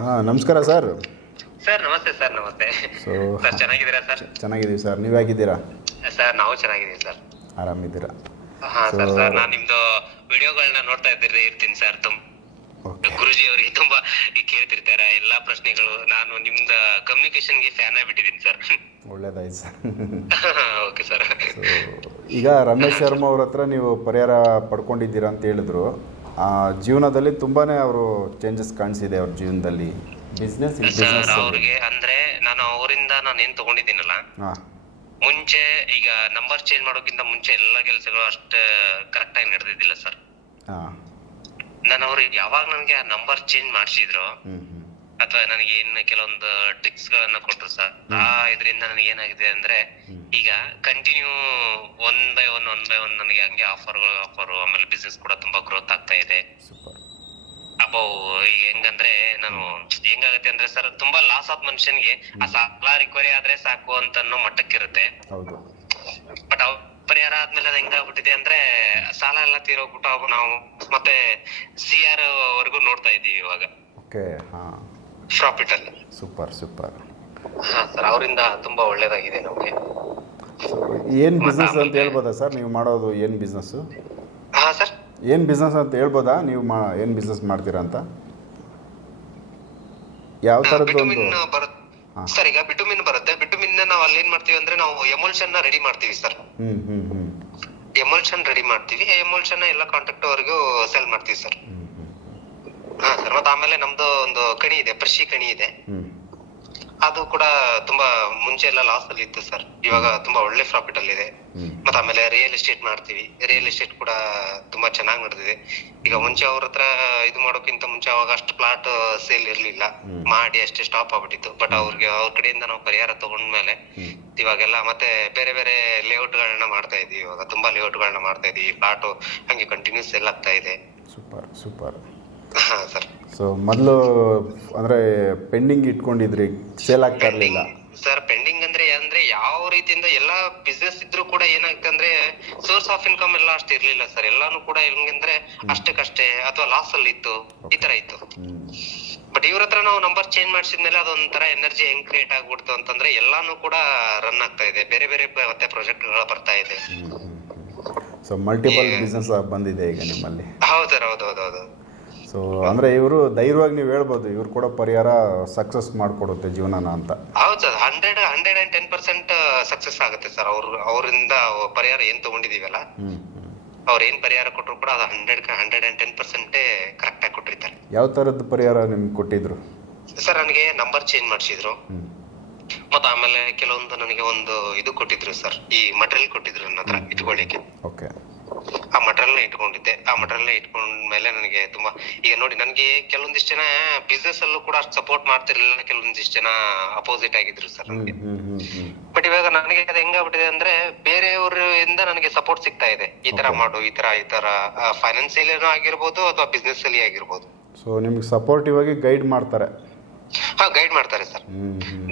ಹಾಂ ನಮಸ್ಕಾರ sir. Sir ನಮಸ್ತೆ ಸರ್ ನಮಸ್ತೆ. ಸೊ ಸರ್ ಚೆನ್ನಾಗಿದ್ದೀರಾ ಸರ್? ಚೆನ್ನಾಗಿದ್ದೀವಿ ಸರ್. ನೀವು ಹೇಗಿದ್ದೀರಾ? ಸರ್ ನಾವು ಚೆನ್ನಾಗಿದ್ದೀವಿ ಸರ್. ಆರಾಮಿದ್ದೀರಾ? ಹಾ ಸರ್ ಸರ್ ನಾನು ನಿಮ್ದು ವಿಡಿಯೋಗಳನ್ನ ನೋಡ್ತಾ ಇದ್ದೀರಿ ಇರ್ತೀನಿ ಸರ್. ತುಂಬ ಓಕೆ ಗುರುಜಿ ಅವರಿಗೆ ತುಂಬಾ ಈ ಕೇಳ್ತಿರ್ತಾರೆ ಎಲ್ಲಾ ಪ್ರಶ್ನೆಗಳು. ನಾನು ನಿಮ್ದ ಕಮ್ಯುನಿಕೇಶನ್ಗೆ ಫ್ಯಾನ್ ಆಗ್ಬಿಟ್ಟಿದ್ದೀನಿ ಸರ್. ಒಳ್ಳೇದಾಯ್ತು ಸರ್. ಓಕೆ ಸರ್ ಈಗ ರಮೇಶ್ ಶರ್ಮಾ ಅವ್ರ ಹತ್ರ ನೀವು ಪರಿಹಾರ ಪಡ್ಕೊಂಡಿದ್ದೀರಾ ಅಂತ ಹೇಳಿದ್ರು. ಜೀವನದಲ್ಲಿ ತುಂಬಾನೇ ಅವರು ಚೇಂಜಸ್ ಕಾಣಿಸಿದೆ ಅವ್ರ ಜೀವನದಲ್ಲಿ. ಬಿಸ್ನೆಸ್ ಸರ್ ಅವ್ರಿಗೆ ಅಂದ್ರೆ ನಾನು ಅವರಿಂದ ನಾನು ಏನ್ ತಗೊಂಡಿದ್ದೀನಲ್ಲ? ಹಾಂ. ಮುಂಚೆ ಈಗ ನಂಬರ್ ಚೇಂಜ್ ಮಾಡೋಕ್ಕಿಂತ ಮುಂಚೆ ಎಲ್ಲಾ ಕೆಲಸಗಳು ಅಷ್ಟೇ ಕರೆಕ್ಟ್ ಆಗಿ ನಡೆದಿದ್ದಿಲ್ಲ ಸರ್ ಹಾಂ. ನಾನು ಅವ್ರಿಗೆ ಯಾವಾಗ ನನಗೆ ಆ ನಂಬರ್ ಚೇಂಜ್ ಮಾಡಿಸಿದ್ರು ಹ್ಞೂ ಅಥವಾ ನನಗೆ ಏನ್ ಕೆಲವೊಂದು ಟ್ರಿಕ್ಸ್ ಗಳನ್ನ ಕೊಟ್ರು ಸರ್ ಆ ಇದರಿಂದ ನನಗೆ ಏನಾಗಿದೆ ಅಂದ್ರೆ ಈಗ continue one by one one by one ನನಗೆ ಹಂಗೆ ಆಫರ್ಗಳು ಆಫರ್ ಆಮೇಲೆ ಬಿಸ್ನೆಸ್ ಕೂಡ ತುಂಬಾ ಗ್ರೋತ್ ಆಗ್ತಾ ಇದೆ. ಅಬೌ ಅಬ್ಬೋ ಈಗ ಹೆಂಗಂದ್ರೆ ನಾನು ಹೆಂಗಾಗತ್ತೆ ಅಂದ್ರೆ ಸರ್ ತುಂಬಾ ಲಾಸ್ ಆದ ಮನುಷ್ಯನ್ಗೆ ಆ ಸಾಲ ರಿಕವರಿ ಆದ್ರೆ ಸಾಕು ಅಂತ ಅನ್ನೋ ಮಟ್ಟಕ್ಕಿರುತ್ತೆ ಬಟ್ ಅವ್ ಪರಿಹಾರ ಆದ್ಮೇಲೆ ಅದು ಹೆಂಗಾಗ್ಬಿಟ್ಟಿದೆ ಅಂದ್ರೆ ಸಾಲ ಎಲ್ಲ ತೀರೋಗ್ಬಿಟ್ಟು ನಾವು ಮತ್ತೆ ಸಿ ಆರ್ ವರೆಗೂ ನೋಡ್ತಾ ಇದೀವಿ ಇವಾಗ. ಓಕೆ ಹಾಂ. ಅಲ್ಲಿ ಸೂಪರ್ ಸೂಪರ್ ಹಾ ಸರ್ ಅವರಿಂದ ತುಂಬಾ ಒಳ್ಳೇದಾಗಿದೆ ನಮಗೆ. ಏನ್ ಬಿಸ್ನೆಸ್ ಅಂತ ಹೇಳ್ಬೋದಾ ಸರ್ ನೀವು ಮಾಡೋದು ಏನು ಬಿಸ್ನೆಸ್ ಹಾ ಸರ್ ಏನು ಬಿಸ್ನೆಸ್ ಅಂತ ಹೇಳ್ಬೋದಾ? ನೀವು ಮಾ ಏನು ಬಿಸ್ನೆಸ್ ಮಾಡ್ತೀರಾ ಅಂತ? ಯಾವ ಥರದ್ದು ಒಂದು ಬಿಟುಮಿನ್ ಬರುತ್ತೆ ಹಾ. ಸರ್ ಈಗ ಬಿಟುಮಿನ್ ಬರುತ್ತೆ. ಬಿಟುಮಿನ್ ನಾವು ಅಲ್ಲಿ ಏನ್ ಮಾಡ್ತೀವಿ ಅಂದ್ರೆ ನಾವು ಎಮೋಲ್ಷನ್ನ ರೆಡಿ ಮಾಡ್ತೀವಿ ಸರ್ ಹ್ಞೂ ಹ್ಞೂ ಹ್ಞೂ ಎಮೋಲ್ಷನ್ ರೆಡಿ ಮಾಡ್ತೀವಿ. ಎಮೋಲ್ಷನ್ ಎಲ್ಲ ಕಾಂಟ್ರಾಕ್ಟ್ ಅವ್ರಿಗೂ ಸೆಲ್ ಮಾಡ್ತೀವಿ ಸರ್ ಹ್ಞೂ ಹಾ ಸರ್ ಮತ್ತೆ ಆಮೇಲೆ ನಮ್ದು ಒಂದು ಕಣಿ ಇದೆ ಕೃಷಿ ಕಣಿ ಇದೆ. ಅದು ಕೂಡ ತುಂಬಾ ಮುಂಚೆ ಎಲ್ಲ ಲಾಸ್ ಅಲ್ಲಿ ಇತ್ತು ಸರ್ ಇವಾಗ ತುಂಬಾ ಒಳ್ಳೆ ಪ್ರಾಫಿಟ್ ಅಲ್ಲಿ ಇದೆ. ಮತ್ತೆ ಆಮೇಲೆ ರಿಯಲ್ ಎಸ್ಟೇಟ್ ಮಾಡ್ತೀವಿ. ರಿಯಲ್ ಎಸ್ಟೇಟ್ ಕೂಡ ತುಂಬಾ ಚೆನ್ನಾಗಿ ನಡೆದಿದೆ. ಈಗ ಮುಂಚೆ ಅವ್ರ ಹತ್ರ ಇದು ಮಾಡೋಕ್ಕಿಂತ ಮುಂಚೆ ಅವಾಗ ಅಷ್ಟು ಪ್ಲಾಟ್ ಸೇಲ್ ಇರ್ಲಿಲ್ಲ. ಹ್ಮ್. ಮಾಡಿ ಅಷ್ಟೇ ಸ್ಟಾಪ್ ಆಗ್ಬಿಟ್ಟಿತ್ತು. ಬಟ್ ಅವ್ರಿಗೆ ಅವ್ರ ಕಡೆಯಿಂದ ನಾವು ಪರಿಹಾರ ತಗೊಂಡ್ಮೇಲೆ ಹ್ಞೂ ಇವಾಗೆಲ್ಲ ಮತ್ತೆ ಬೇರೆ ಬೇರೆ ಲೇಔಟ್ ಗಳನ್ನ ಮಾಡ್ತಾ ಇದೀವಿ ಇವಾಗ. ತುಂಬಾ ಲೇಔಟ್ ಗಳನ್ನ ಮಾಡ್ತಾ ಇದೀವಿ. ಪ್ಲಾಟ್ ಹಂಗೆ ಕಂಟಿನ್ಯೂಸ್ ಸೆಲ್ ಆಗ್ತಾ ಇದೆ. Super super. ಹಾ ಸರ್. ಸೊ ಮೊದಲು ಅಂದ್ರೆ ಪೆಂಡಿಂಗ್ ಇಟ್ಕೊಂಡಿದ್ರಿ ಸೇಲ್ ಆಗ್ತಾ ಇರಲಿಲ್ಲ. ಸರ್ ಪೆಂಡಿಂಗ್ ಅಂದ್ರೆ ಅಂದ್ರೆ ಯಾವ ರೀತಿಯಿಂದ ಎಲ್ಲಾ ಬಿಸ್ನೆಸ್ ಇದ್ರೂ ಕೂಡ ಏನಾಗ್ತಂದ್ರೆ ಸೋರ್ಸ್ ಆಫ್ ಇನ್ಕಮ್ ಎಲ್ಲ ಅಷ್ಟು ಇರ್ಲಿಲ್ಲ ಸರ್. ಎಲ್ಲಾನು ಕೂಡ ಹೆಂಗಂದ್ರೆ ಅಷ್ಟಕ್ಕಷ್ಟೇ ಅಥವಾ ಲಾಸ್ ಅಲ್ಲಿ ಇತ್ತು ಈ ತರ ಇತ್ತು. ಬಟ್ ಇವ್ರ ಹತ್ರ ನಾವು ನಂಬರ್ ಚೇಂಜ್ ಮಾಡಿಸಿದ್ಮೇಲೆ ಅದೊಂಥರ ಎನರ್ಜಿ ಹೆಂಗ್ ಕ್ರಿಯೇಟ್ ಆಗ್ಬಿಡ್ತು ಅಂತಂದ್ರೆ ಎಲ್ಲಾನು ಕೂಡ ರನ್ ಆಗ್ತಾ ಇದೆ. ಬೇರೆ ಬೇರೆ ಮತ್ತೆ ಪ್ರಾಜೆಕ್ಟ್ಗಳು ಬರ್ತಾ ಇದೆ. ಸೊ ಮಲ್ಟಿಪಲ್ ಬಿಸ್ನೆಸ್ ಬಂದಿದೆ ಈಗ ನಿಮ್ಮಲ್ಲಿ. ಹೌದು ಸರ್ ಹೌದು ಹೌದು ಹೌದು. ಸೊ ಅಂದ್ರೆ ಇವರು ಧೈರ್ಯವಾಗಿ ನೀವು ಹೇಳ್ಬೋದು ಇವ್ರು ಕೂಡ ಪರಿಹಾರ ಸಕ್ಸಸ್ ಮಾಡಿಕೊಡುತ್ತೆ ಜೀವನನ ಅಂತ. ಹೌದು sir hundred hundred and ten percent success ಆಗುತ್ತೆ ಸರ್. ಅವ್ರ ಅವರಿಂದ ಪರಿಹಾರ ಏನ್ ತಗೊಂಡಿದೀವಲ್ಲ ಅವ್ರು ಏನ್ ಪರಿಹಾರ ಕೊಟ್ರು ಕೂಡ ಅದು hundred hundred and ten percent correct ಆಗಿ ಕೊಟ್ಟಿರ್ತಾರೆ. ಯಾವ ತರದ ಪರಿಹಾರ ನಿಮ್ಗೆ ಕೊಟ್ಟಿದ್ರು? ಸರ್ ನನಗೆ ನಂಬರ್ ಚೇಂಜ್ ಮಾಡಿಸಿದ್ರು. ಮತ್ತೆ ಆಮೇಲೆ ಕೆಲವೊಂದು ನನಗೆ ಒಂದು ಇದು ಕೊಟ್ಟಿದ್ರು ಸರ್ ಈ ಮಟೀರಿಯಲ್ ಕೊಟ್ಟಿದ್ರು ನನ್ನ ಹತ್ರ ಇಟ್ಕೊಳ್ಳಿಕ್ಕೆ ಓಕೆ ಆ ಮಟೀರಿಯಲ್ ಇಟ್ಕೊಂಡಿದ್ದೆ. ಆ ಮಟ್ರಲ್ನ ಮೇಲೆ ನನಗೆ ತುಂಬಾ ಈಗ ನೋಡಿ ನನಗೆ ಕೆಲವೊಂದಿಷ್ಟು ಜನ ಬಿಸ್ನೆಸ್ ಅಲ್ಲೂ ಕೂಡ ಅಷ್ಟು ಸಪೋರ್ಟ್ ಮಾಡ್ತಿರ್ಲಿಲ್ಲ. ಕೆಲವೊಂದಿಷ್ಟು ಜನ ಅಪೋಸಿಟ್ ಆಗಿದ್ರು ಸರ್ ನನಗೆ. ಬಟ್ ಇವಾಗ ನನಗೆ ಅದು ಹೆಂಗಾಗ್ಬಿಟ್ಟಿದೆ ಅಂದ್ರೆ ಬೇರೆಯವರಿಂದ ನನಗೆ ಸಪೋರ್ಟ್ ಸಿಗ್ತಾ ಇದೆ. ಈ ತರ. ಮಾಡು ಈ ತರ ಈ ತರ ಫೈನಾನ್ಸಿಯಲ್ ಆಗಿರ್ಬೋದು ಅಥವಾ ಬಿಸ್ನೆಸ್ ಅಲ್ಲಿ ಆಗಿರ್ಬೋದು. ಸೊ ನಿಮ್ಗೆ ಸಪೋರ್ಟಿವ್ ಆಗಿ ಗೈಡ್ ಮಾಡ್ತಾರೆ. ಹಾ ಗೈಡ್ ಮಾಡ್ತಾರೆ ಸರ್.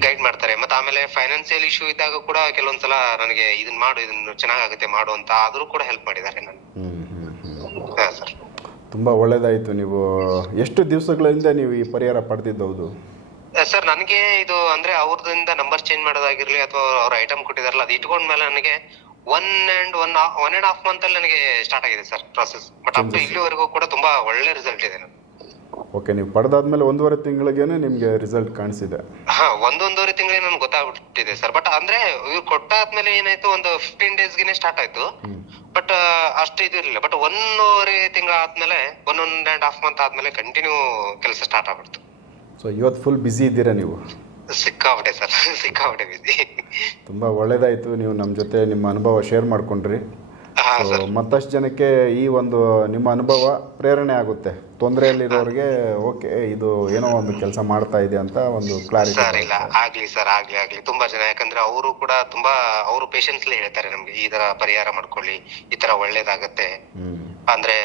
ಗೈಡ್ ಮಾಡ್ತಾರೆ. ಮತ್ತೆ ಆಮೇಲೆ ಫೈನಾನ್ಸಿಯಲ್ ಇಶ್ಯೂ ಇದ್ದಾಗ ಕೂಡ ಕೆಲವೊಂದ್ಸಲ ನನಗೆ ಇದನ್ನ ಮಾಡು ಇದನ್ನ ಚೆನ್ನಾಗಾಗುತ್ತೆ ಮಾಡು ಅಂತ ಆದ್ರೂ ಕೂಡ ಹೆಲ್ಪ್ ಮಾಡಿದ್ದಾರೆ ನಾನು ತುಂಬಾ ಒಳ್ಳೇದಾಯ್ತು ಹ್ಞೂ ಹಾ ಸರ್ ತುಂಬ ಒಳ್ಳೆಯದಾಯಿತು ನೀವು. ಎಷ್ಟು ದಿವಸಗಳಿಂದ ನೀವು ಈ ಪರಿಹಾರ ಪಡೆದಿದ್ದು ಸರ್ ನನಗೆ ಇದು ಅಂದ್ರೆ ಅವ್ರದಿಂದ ನಂಬರ್ ಚೇಂಜ್ ಮಾಡೋದಾಗಿರ್ಲಿ ಅಥವಾ ಅವ್ರ ಐಟಮ್ ಕೊಟ್ಟಿದಾರಲ್ಲ ಅದು ಇಟ್ಕೊಂಡ್ಮೇಲೆ ನನಗೆ one and one one and half month ಅಲ್ಲಿ ನನಗೆ ಸ್ಟಾರ್ಟ್ ಆಗಿದೆ sir process but up to ಇಲ್ಲಿವರೆಗೂ ಕೂಡ ತುಂಬಾ ಒಳ್ಳೆ ರಿಸಲ್ಟ್ ಇದೆ ನನಗೆ. ಓಕೆ ನೀವು ಪಡೆದಾದ್ಮೇಲೆ ಒಂದೂವರೆ ತಿಂಗಳಿಗೇನೆ ನಿಮಗೆ ರಿಸಲ್ಟ್ ಕಾಣಿಸಿದೆ. ಹಾ ಒಂದೊಂದೂವರೆ ತಿಂಗಳಿಗೆ ನನಗೆ ಗೊತ್ತಾಗ್ಬಿಟ್ಟಿದೆ ಸರ್ ಬಟ್ ಅಂದ್ರೆ ಇವ್ರು ಕೊಟ್ಟಾದ್ಮೇಲೆ ಏನಾಯ್ತು ಒಂದು ಫಿಫ್ಟೀನ್ ಡೇಸ್ಗೆನೆ ಸ್ಟಾರ್ಟ್ ಆಯ್ತು. ಬಟ್ ಅಷ್ಟು ಇದು ಇರಲಿಲ್ಲ. ಬಟ್ ಒಂದೂವರೆ ತಿಂಗಳ ಆದ್ಮೇಲೆ one one and half month ಆದ್ಮೇಲೆ ಕಂಟಿನ್ಯೂ ಕೆಲಸ ಸ್ಟಾರ್ಟ್ ಆಗ್ಬಿಡ್ತು. ಸೊ ಇವತ್ತು ಫುಲ್ ಬ್ಯುಸಿ ಇದ್ದೀರಾ ನೀವು? ಸಿಕ್ಕಾಬಿಟ್ಟೆ ಸರ್ ಸಿಕ್ಕಾಬಿಟ್ಟೆ ಬಿಸಿ ತುಂಬ ಒಳ್ಳೇದಾಯ್ತು. ನೀವು ನಮ್ಮ ಜೊತೆ ನಿಮ್ಮ ಅನುಭವ ಶೇರ್ ಮಾಡ್ಕೊಂಡ್ರಿ. ಮತ್ತಷ್ಟು ಜನಕ್ಕೆ ಈ ಒಂದು ನಿಮ್ಮ ಅನುಭವ ಪ್ರೇರಣೆ ಆಗುತ್ತೆ. ತೊಂದರೆಯಲ್ಲಿರೋರಿಗೆ ಓಕೆ ಇದು ಏನೋ ಒಂದು ಕೆಲಸ ಮಾಡ್ತಾ ಇದೆ ಅಂತ ಒಂದು ಕ್ಲಾರಿಟಿ ಸರ್ ಇಲ್ಲ. ಆಗ್ಲಿ ಸರ್ ಆಗ್ಲಿ ಆಗ್ಲಿ. ತುಂಬಾ ಜನ ಯಾಕಂದ್ರೆ ಅವರು ಕೂಡ ತುಂಬಾ ಅವರು ಪೇಷನ್ಸ್ ಹೇಳ್ತಾರೆ ನಮ್ಗೆ. ಈ ತರ ಪರಿಹಾರ ಮಾಡ್ಕೊಳ್ಳಿ ಈ ತರ ಒಳ್ಳೇದಾಗತ್ತೆ. ಅಂದ್ರೆ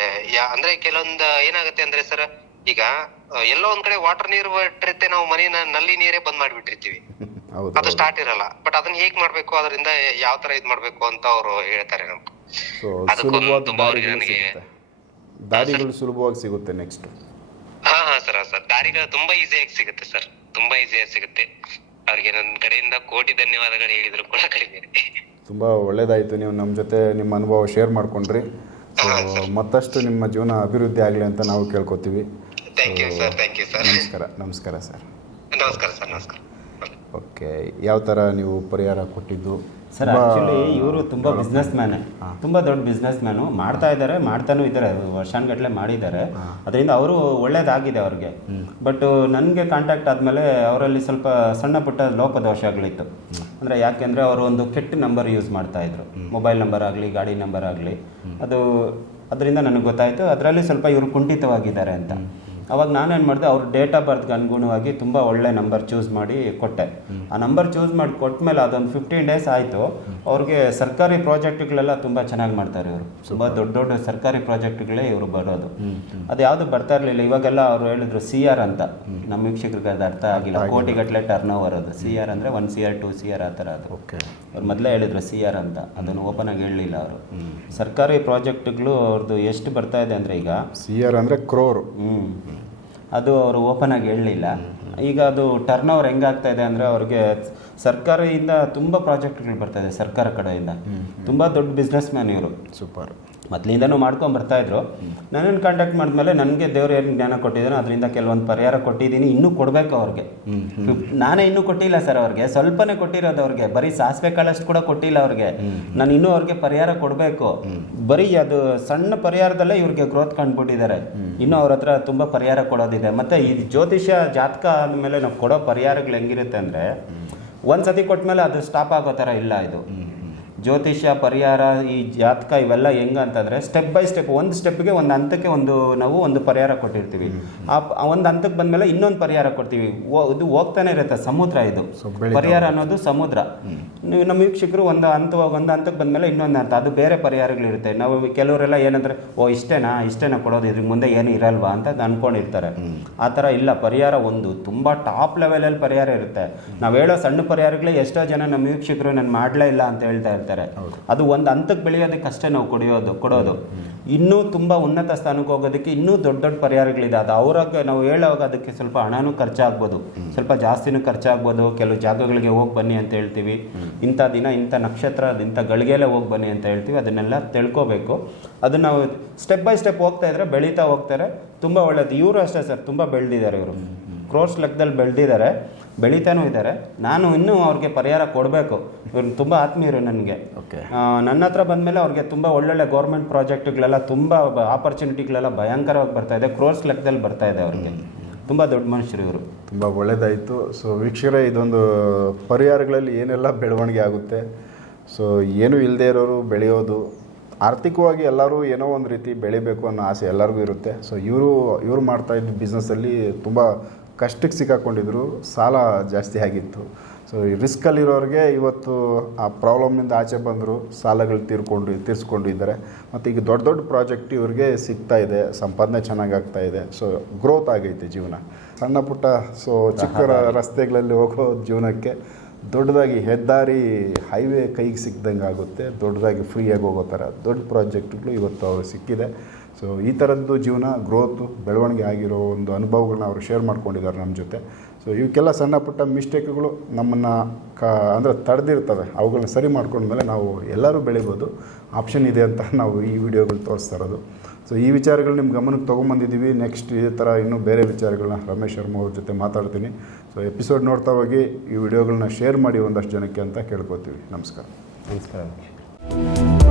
ಅಂದ್ರೆ ಕೆಲವೊಂದ್ ಏನಾಗತ್ತೆ ಅಂದ್ರೆ ಸರ್ ಈಗ ಎಲ್ಲೋ ಒಂದ್ ಕಡೆ ವಾಟರ್ ನೀರು ಬಿಟ್ಟಿರುತ್ತೆ ನಾವು ಮನೆಯ ನಲ್ಲಿ ನೀರೇ ಬಂದ್ ಮಾಡ್ಬಿಟ್ಟಿರ್ತೀವಿ. ಅದು ಸ್ಟಾರ್ಟ್ ಇರಲ್ಲ. ಬಟ್ ಅದನ್ನ ಹೇಗ್ ಮಾಡ್ಬೇಕು ಅದರಿಂದ ಯಾವ ತರ ಇದ್ ಮಾಡ್ಬೇಕು ಅಂತ ಅವ್ರು ಹೇಳ್ತಾರೆ ನಮ್ಗೆ. ಸೊ ಸುಲಭವಾದ ತುಂಬಾ ಅವ್ರಿಗೆ ದಾರಿಗಳು ನನಗೆ- ಸಿಗುತ್ತೆ. ದಾರಿಗಳು ಸುಲಭವಾಗಿ ಸಿಗುತ್ತೆ ನೆಕ್ಸ್ಟ್ ಹಾ ಹಾ ಸರ್ ಸರ್ ದಾರಿಗಳು ತುಂಬಾ ಈಸಿಯಾಗಿ ಸಿಗುತ್ತೆ ಸರ್ ತುಂಬಾ ಈಸಿಯಾಗಿ ಸಿಗುತ್ತೆ. ಅವರಿಗೆ ನನ್ನ ಕಡೆಯಿಂದ ಕೋಟಿ ಧನ್ಯವಾದಗಳು ಹೇಳಿದ್ರು ಕೂಡ ಕಡಿಮೆ. ತುಂಬ ಒಳ್ಳೆಯದಾಯಿತು ನೀವು ನಮ್ಮ ಜೊತೆ ನಿಮ್ಮ ಅನುಭವ ಶೇರ್ ಮಾಡ್ಕೊಂಡ್ರಿ. ಮತ್ತಷ್ಟು ನಿಮ್ಮ ಜೀವನ ಅಭಿವೃದ್ಧಿ ಆಗಲಿ ಅಂತ ನಾವು ಕೇಳ್ಕೊತೀವಿ. Thank you sir thank you sir ನಮಸ್ಕಾರ ನಮಸ್ಕಾರ ಸರ್ ನಮಸ್ಕಾರ ಸರ್ ನಮಸ್ಕಾರ. ಓಕೆ ಯಾವ ಥರ ನೀವು ಪರಿಹಾರ ಕೊಟ್ಟಿದ್ದು? ಸರ್ ಆಕ್ಚುಲಿ ಆ್ಯಕ್ಚುಲಿ ಇವರು ತುಂಬ ಬಿಸ್ನೆಸ್ ಮ್ಯಾನ್ ತುಂಬ ದೊಡ್ಡ ಬಿಸ್ನೆಸ್ ಮ್ಯಾನು ಮಾಡ್ತಾ ಇದ್ದಾರೆ ಮಾಡ್ತಾನೂ ಇದ್ದಾರೆ ವರ್ಷಾನ್ಗಟ್ಟಲೆ ಮಾಡಿದ್ದಾರೆ. ಅದರಿಂದ ಅವರು ಒಳ್ಳೇದಾಗಿದೆ ಅವ್ರಿಗೆ. ಬಟ್ ನನಗೆ ಕಾಂಟ್ಯಾಕ್ಟ್ ಆದಮೇಲೆ ಅವರಲ್ಲಿ ಸ್ವಲ್ಪ ಸಣ್ಣ ಪುಟ್ಟ ಲೋಪದೋಷಗಳಿತ್ತು. ಅಂದರೆ ಯಾಕೆಂದರೆ ಅವರು ಒಂದು ಕೆಟ್ಟ ನಂಬರ್ ಯೂಸ್ ಮಾಡ್ತಾ ಇದ್ರು. ಮೊಬೈಲ್ ನಂಬರ್ ಆಗಲಿ ಗಾಡಿ ನಂಬರ್ ಆಗಲಿ. ಅದು ಅದರಿಂದ ನನಗೆ ಗೊತ್ತಾಯಿತು. ಅದರಲ್ಲಿ ಸ್ವಲ್ಪ ಇವರು ಕುಂಠಿತವಾಗಿದ್ದಾರೆ ಅಂತ. ಅವಾಗ ನಾನೇನು ಮಾಡಿದೆ ಅವ್ರ ಡೇಟ್ ಆಫ್ ಬರ್ತ್ಗೆ ಅನುಗುಣವಾಗಿ ತುಂಬ ಒಳ್ಳೆ ನಂಬರ್ ಚೂಸ್ ಮಾಡಿ ಕೊಟ್ಟೆ. ಆ ನಂಬರ್ ಚೂಸ್ ಮಾಡಿ ಕೊಟ್ಮೇಲೆ ಅದೊಂದು ಫಿಫ್ಟೀನ್ ಡೇಸ್ ಆಯಿತು ಅವ್ರಿಗೆ ಸರ್ಕಾರಿ ಪ್ರಾಜೆಕ್ಟ್ಗಳೆಲ್ಲ ತುಂಬ ಚೆನ್ನಾಗಿ ಮಾಡ್ತಾರೆ ಇವರು. ತುಂಬ ದೊಡ್ಡ ದೊಡ್ಡ ಸರ್ಕಾರಿ ಪ್ರಾಜೆಕ್ಟ್ಗಳೇ ಇವರು ಬರೋದು. ಅದು ಯಾವುದು ಬರ್ತಾ ಇರಲಿಲ್ಲ. ಇವಾಗೆಲ್ಲ ಅವರು ಹೇಳಿದ್ರು ಸಿ ಆರ್ ಅಂತ. ನಮ್ಮ ವೀಕ್ಷಕರಿಗೆ ಅದು ಅರ್ಥ ಆಗಿಲ್ಲ. ಕೋಟಿಗಟ್ಟಲೆ ಟರ್ನ್ ಓವರ್ ಅದು. ಸಿ ಆರ್ ಅಂದರೆ one C R two C R ಆ ಥರ ಅದು. ಅವ್ರು ಮೊದಲೇ ಹೇಳಿದ್ರು ಸಿ ಆರ್ ಅಂತ. ಅದನ್ನು ಓಪನ್ ಆಗಿ ಹೇಳಲಿಲ್ಲ ಅವರು. ಸರ್ಕಾರಿ ಪ್ರಾಜೆಕ್ಟ್ಗಳು ಅವ್ರದ್ದು ಎಷ್ಟು ಬರ್ತಾ ಇದೆ ಅಂದರೆ ಈಗ ಸಿ ಆರ್ ಅಂದರೆ ಕ್ರೋರ್ ಹ್ಞೂ ಅದು ಅವರು ಓಪನ್ ಆಗಿ ಹೇಳಲಿಲ್ಲ. ಈಗ ಅದು ಟರ್ನ್ ಓವರ್ ಹೆಂಗಾಗ್ತಾ ಇದೆ ಅಂದರೆ ಅವ್ರಿಗೆ ಸರ್ಕಾರದಿಂದ ತುಂಬ ಪ್ರಾಜೆಕ್ಟ್ಗಳು ಬರ್ತಾ ಇದೆ ಸರ್ಕಾರ ಕಡೆಯಿಂದ. ತುಂಬ ದೊಡ್ಡ ಬಿಸ್ನೆಸ್ ಮ್ಯಾನ್ ಇವರು. ಸೂಪರ್ ಮೊದಲಿಂದನೂ ಮಾಡ್ಕೊಂಡು ಬರ್ತಾ ಇದ್ರು. ನನ್ನನ್ನು ಕಾಂಟ್ಯಾಕ್ಟ್ ಮಾಡಿದ್ಮೇಲೆ ನನಗೆ ದೇವ್ರು ಏನು ಜ್ಞಾನ ಕೊಟ್ಟಿದ್ದಾನೆ ಅದರಿಂದ ಕೆಲವೊಂದು ಪರಿಹಾರ ಕೊಟ್ಟಿದ್ದೀನಿ. ಇನ್ನೂ ಕೊಡಬೇಕು ಅವ್ರಿಗೆ. ನಾನೇ ಇನ್ನೂ ಕೊಟ್ಟಿಲ್ಲ ಸರ್ ಅವ್ರಿಗೆ. ಸ್ವಲ್ಪನೇ ಕೊಟ್ಟಿರೋದು ಅವ್ರಿಗೆ. ಬರೀ ಸಾಸಿವೆ ಕಾಳಷ್ಟು ಕೂಡ ಕೊಟ್ಟಿಲ್ಲ ಅವ್ರಿಗೆ. ನಾನು ಇನ್ನೂ ಅವ್ರಿಗೆ ಪರಿಹಾರ ಕೊಡಬೇಕು. ಬರೀ ಅದು ಸಣ್ಣ ಪರಿಹಾರದಲ್ಲೇ ಇವ್ರಿಗೆ ಗ್ರೋತ್ ಕಂಡುಬಿಟ್ಟಿದ್ದಾರೆ. ಇನ್ನೂ ಅವ್ರ ಹತ್ರ ತುಂಬ ಪರಿಹಾರ ಕೊಡೋದಿದೆ. ಮತ್ತು ಈ ಜ್ಯೋತಿಷ್ಯ ಜಾತಕ ಆದಮೇಲೆ ನಾವು ಕೊಡೋ ಪರಿಹಾರಗಳು ಹೆಂಗಿರುತ್ತೆ ಅಂದರೆ ಒಂದು ಸತಿ ಕೊಟ್ಮೇಲೆ ಅದು ಸ್ಟಾಪ್ ಆಗೋ ಥರ ಇಲ್ಲ ಇದು. ಜ್ಯೋತಿಷ್ಯ ಪರಿಹಾರ ಈ ಜಾತಕ ಇವೆಲ್ಲ ಹೆಂಗಂತಂದ್ರೆ ಸ್ಟೆಪ್ ಬೈ ಸ್ಟೆಪ್ ಒಂದು ಸ್ಟೆಪ್ಗೆ ಒಂದು ಹಂತಕ್ಕೆ ಒಂದು ನಾವು ಒಂದು ಪರಿಹಾರ ಕೊಟ್ಟಿರ್ತೀವಿ. ಆ ಒಂದು ಹಂತಕ್ಕೆ ಬಂದಮೇಲೆ ಇನ್ನೊಂದು ಪರಿಹಾರ ಕೊಡ್ತೀವಿ. ಇದು ಹೋಗ್ತಾನೆ ಇರುತ್ತೆ ಸಮುದ್ರ ಇದು. ಪರಿಹಾರ ಅನ್ನೋದು ಸಮುದ್ರ. ನೀವು ನಮ್ಮ ವೀಕ್ಷಕರು ಒಂದು ಹಂತ ಒಂದು ಹಂತಕ್ಕೆ ಬಂದಮೇಲೆ ಇನ್ನೊಂದು ಹಂತ ಅದು ಬೇರೆ ಪರಿಹಾರಗಳಿರುತ್ತೆ ನಾವು ಕೆಲವರೆಲ್ಲ ಏನಂದ್ರೆ ಓ ಇಷ್ಟೇನಾ? ಇಷ್ಟೇನಾ ಕೊಡೋದು? ಇದ್ರ ಮುಂದೆ ಏನು ಇರಲ್ವಾ? ಅಂತ ಅನ್ಕೊಂಡಿರ್ತಾರೆ. ಆ ಥರ ಇಲ್ಲ ಪರಿಹಾರ ಒಂದು. ತುಂಬ ಟಾಪ್ ಲೆವೆಲಲ್ಲಿ ಪರಿಹಾರ ಇರುತ್ತೆ. ನಾವು ಹೇಳೋ ಸಣ್ಣ ಪರಿಹಾರಗಳೇ ಎಷ್ಟೋ ಜನ ನಮ್ಮ ವೀಕ್ಷಕರು ನಾನು ಮಾಡಲೇ ಇಲ್ಲ ಅಂತ ಹೇಳ್ತಾ ಇರ್ತಾರೆ. ಅದು ಒಂದು ಹಂತಕ್ಕೆ ಬೆಳೆಯೋದಕ್ಕೆ ಅಷ್ಟೇ ನಾವು ಕೊಡಿಯೋದು ಕೊಡೋದು. ಇನ್ನೂ ತುಂಬ ಉನ್ನತ ಸ್ಥಾನಕ್ಕೆ ಹೋಗೋದಕ್ಕೆ ಇನ್ನೂ ದೊಡ್ಡ ದೊಡ್ಡ ಪರಿಹಾರಗಳಿದೆ. ಅದು ಅವ್ರಾಗ ನಾವು ಹೇಳೋವಾಗ ಅದಕ್ಕೆ ಸ್ವಲ್ಪ ಹಣನೂ ಖರ್ಚಾಗ್ಬೋದು. ಸ್ವಲ್ಪ ಜಾಸ್ತಿನೂ ಖರ್ಚಾಗ್ಬೋದು. ಕೆಲವು ಜಾಗಗಳಿಗೆ ಹೋಗಿ ಬನ್ನಿ ಅಂತ ಹೇಳ್ತೀವಿ. ಇಂಥ ದಿನ ಇಂಥ ನಕ್ಷತ್ರ ಇಂಥ ಗಳಿಗೆಲ್ಲ ಹೋಗಿ ಬನ್ನಿ ಅಂತ ಹೇಳ್ತೀವಿ. ಅದನ್ನೆಲ್ಲ ತಿಳ್ಕೋಬೇಕು. ಅದನ್ನು ನಾವು ಸ್ಟೆಪ್ ಬೈ ಸ್ಟೆಪ್ ಹೋಗ್ತಾ ಇದ್ರೆ ಬೆಳೀತಾ ಹೋಗ್ತಾರೆ. ತುಂಬ ಒಳ್ಳೇದು. ಇವರು ಅಷ್ಟೇ ಸರ್. ತುಂಬ ಬೆಳೆದಿದ್ದಾರೆ ಇವರು. ಕ್ರೋಸ್ ಲೆಕ್ಕದಲ್ಲಿ ಬೆಳೆದಿದ್ದಾರೆ. ಬೆಳೀತಾನೂ ಇದ್ದಾರೆ. ನಾನು ಇನ್ನೂ ಅವ್ರಿಗೆ ಪರಿಹಾರ ಕೊಡಬೇಕು. ಇವ್ರು ತುಂಬ ಆತ್ಮೀಯರು ನನಗೆ. ನನ್ನ ಹತ್ರ ಬಂದಮೇಲೆ ಅವ್ರಿಗೆ ತುಂಬ ಒಳ್ಳೊಳ್ಳೆ ಗೌರ್ಮೆಂಟ್ ಪ್ರಾಜೆಕ್ಟ್ಗಳೆಲ್ಲ ತುಂಬ ಆಪರ್ಚುನಿಟಿಗಳೆಲ್ಲ ಭಯಂಕರವಾಗಿ ಬರ್ತಾ ಇದೆ. ಕ್ರೋರ್ಸ್ ಲೆಕ್ಕದಲ್ಲಿ ಬರ್ತಾ ಇದೆ ಅವ್ರಿಗೆ. ತುಂಬ ದೊಡ್ಡ ಮನುಷ್ಯರು ಇವರು. ತುಂಬ ಒಳ್ಳೆಯದಾಯಿತು ಸೊ ವೀಕ್ಷಕರೇ ಇದೊಂದು ಪರಿಹಾರಗಳಲ್ಲಿ ಏನೆಲ್ಲ ಬೆಳವಣಿಗೆ ಆಗುತ್ತೆ? ಸೊ ಏನೂ ಇಲ್ಲದೆ ಇರೋರು ಬೆಳೆಯೋದು. ಆರ್ಥಿಕವಾಗಿ ಎಲ್ಲರೂ ಏನೋ ಒಂದು ರೀತಿ ಬೆಳಿಬೇಕು ಅನ್ನೋ ಆಸೆ ಎಲ್ಲರಿಗೂ ಇರುತ್ತೆ. ಸೊ ಇವರು ಇವರು ಮಾಡ್ತಾ ಇದ್ದ ಬಿಸ್ನೆಸ್ಸಲ್ಲಿ ತುಂಬ ಕಷ್ಟಕ್ಕೆ ಸಿಕ್ಕಾಕೊಂಡಿದ್ರು ಸಾಲ ಜಾಸ್ತಿ ಆಗಿತ್ತು. ಸೊ ಈ ರಿಸ್ಕಲ್ಲಿರೋರಿಗೆ ಇವತ್ತು ಆ ಪ್ರಾಬ್ಲಮ್ನಿಂದ ಆಚೆ ಬಂದರು ಸಾಲಗಳು ತೀರ್ಕೊಂಡು ತೀರಿಸ್ಕೊಂಡು ಇದ್ದಾರೆ. ಮತ್ತು ಈಗ ದೊಡ್ಡ ದೊಡ್ಡ ಪ್ರಾಜೆಕ್ಟ್ ಇವ್ರಿಗೆ ಸಿಗ್ತಾ ಇದೆ ಸಂಪಾದನೆ ಚೆನ್ನಾಗಿ ಆಗ್ತಾ ಇದೆ. ಸೊ ಗ್ರೋತ್ ಆಗೈತೆ ಜೀವನ. ಸಣ್ಣ ಪುಟ್ಟ ಸೊ ಚಿಕ್ಕ ರಸ್ತೆಗಳಲ್ಲಿ ಹೋಗೋ ಜೀವನಕ್ಕೆ ದೊಡ್ಡದಾಗಿ ಹೆದ್ದಾರಿ ಹೈವೇ ಕೈಗೆ ಸಿಕ್ಕಿದಂಗೆ ಆಗುತ್ತೆ ದೊಡ್ಡದಾಗಿ ಫ್ರೀಯಾಗಿ ಹೋಗೋ ಥರ ದೊಡ್ಡ ಪ್ರಾಜೆಕ್ಟ್ಗಳು ಇವತ್ತು ಅವ್ರಿಗೆ ಸಿಕ್ಕಿದೆ. ಸೊ ಈ ಥರದ್ದು ಜೀವನ ಗ್ರೋತ್ ಬೆಳವಣಿಗೆ ಆಗಿರೋ ಒಂದು ಅನುಭವಗಳನ್ನ ಅವರು ಶೇರ್ ಮಾಡ್ಕೊಂಡಿದ್ದಾರೆ ನಮ್ಮ ಜೊತೆ. ಸೊ ಇವಕ್ಕೆಲ್ಲ ಸಣ್ಣ ಪುಟ್ಟ ಮಿಸ್ಟೇಕ್ಗಳು ನಮ್ಮನ್ನು ಕ, ಅಂದರೆ ತಡೆದಿರ್ತವೆ. ಅವುಗಳನ್ನ ಸರಿ ಮಾಡ್ಕೊಂಡ್ಮೇಲೆ ನಾವು ಎಲ್ಲರೂ ಬೆಳಿಬೋದು. ಆಪ್ಷನ್ ಇದೆ ಅಂತ ನಾವು ಈ ವಿಡಿಯೋಗಳು ತೋರಿಸ್ತಾ ಇರೋದು. ಸೊ ಈ ವಿಚಾರಗಳು ನಿಮ್ಮ ಗಮನಕ್ಕೆ ತೊಗೊಂಬಂದಿದ್ದೀವಿ. ನೆಕ್ಸ್ಟ್ ಇದೇ ಥರ ಇನ್ನೂ ಬೇರೆ ವಿಚಾರಗಳನ್ನ ರಮೇಶ್ ಶರ್ಮಾ ಅವ್ರ ಜೊತೆ ಮಾತಾಡ್ತೀನಿ. ಸೊ ಎಪಿಸೋಡ್ ನೋಡ್ತಾ ಹೋಗಿ, ಈ ವಿಡಿಯೋಗಳನ್ನ ಶೇರ್ ಮಾಡಿ ಒಂದಷ್ಟು ಜನಕ್ಕೆ ಅಂತ ಕೇಳ್ಕೊತೀವಿ. ನಮಸ್ಕಾರ. ನಮಸ್ಕಾರ.